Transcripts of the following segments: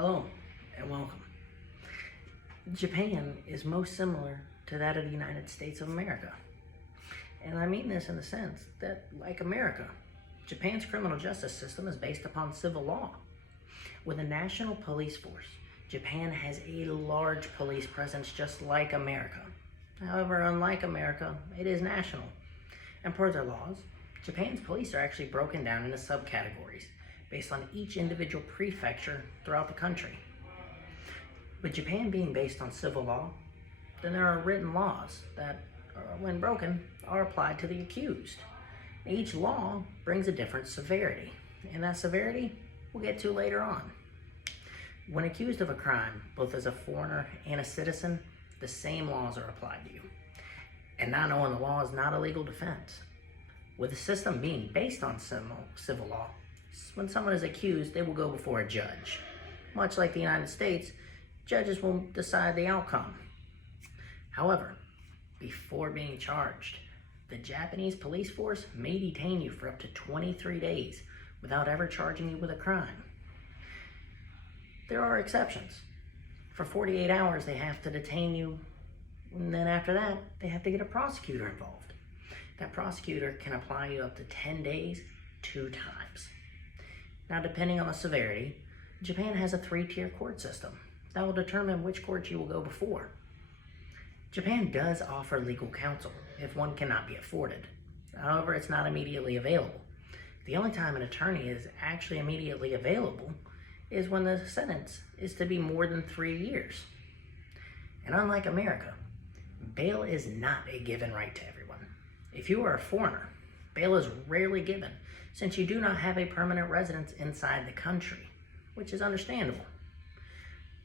Hello and welcome. Japan is most similar to that of the United States of America. And I mean this in the sense that, like America, Japan's criminal justice system is based upon civil law. With a national police force, Japan has a large police presence just like America. However, unlike America, it is national. And per their laws, Japan's police are actually broken down into subcategories based on each individual prefecture throughout the country. With Japan being based on civil law, then there are written laws that, when broken, are applied to the accused. Each law brings a different severity, and that severity we'll get to later on. When accused of a crime, both as a foreigner and a citizen, the same laws are applied to you. And not knowing the law is not a legal defense. With the system being based on civil law, when someone is accused, they will go before a judge. Much like the United States, judges will decide the outcome. However, before being charged, the Japanese police force may detain you for up to 23 days without ever charging you with a crime. There are exceptions. For 48 hours, they have to detain you, and then after that, they have to get a prosecutor involved. That prosecutor can apply you up to 10 days, 2 times. Now, depending on the severity, Japan has a 3-tier court system that will determine which court you will go before. Japan does offer legal counsel if one cannot be afforded. However, it's not immediately available. The only time an attorney is actually immediately available is when the sentence is to be more than 3 years. And unlike America, bail is not a given right to everyone. If you are a foreigner, bail is rarely given since you do not have a permanent residence inside the country, which is understandable.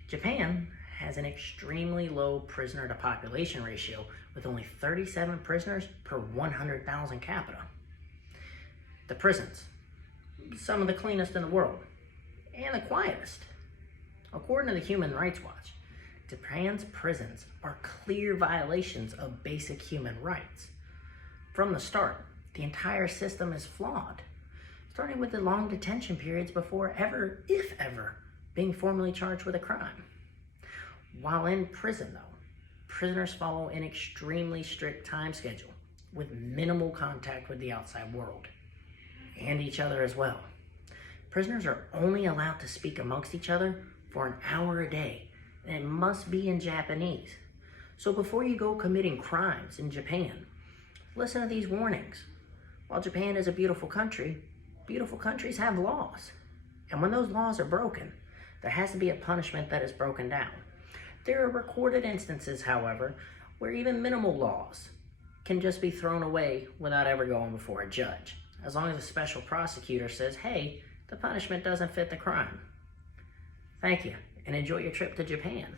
Japan has an extremely low prisoner to population ratio with only 37 prisoners per 100,000 capita. The prisons, some of the cleanest in the world, and the quietest. According to the Human Rights Watch, Japan's prisons are clear violations of basic human rights. From the start, the entire system is flawed, starting with the long detention periods before ever, if ever, being formally charged with a crime. While in prison, though, prisoners follow an extremely strict time schedule with minimal contact with the outside world, and each other as well. Prisoners are only allowed to speak amongst each other for an hour a day, and it must be in Japanese. So before you go committing crimes in Japan, listen to these warnings. While Japan is a beautiful countries have laws. And when those laws are broken, there has to be a punishment that is broken down. There are recorded instances, however, where even minimal laws can just be thrown away without ever going before a judge, as long as a special prosecutor says, hey, the punishment doesn't fit the crime. Thank you, and enjoy your trip to Japan.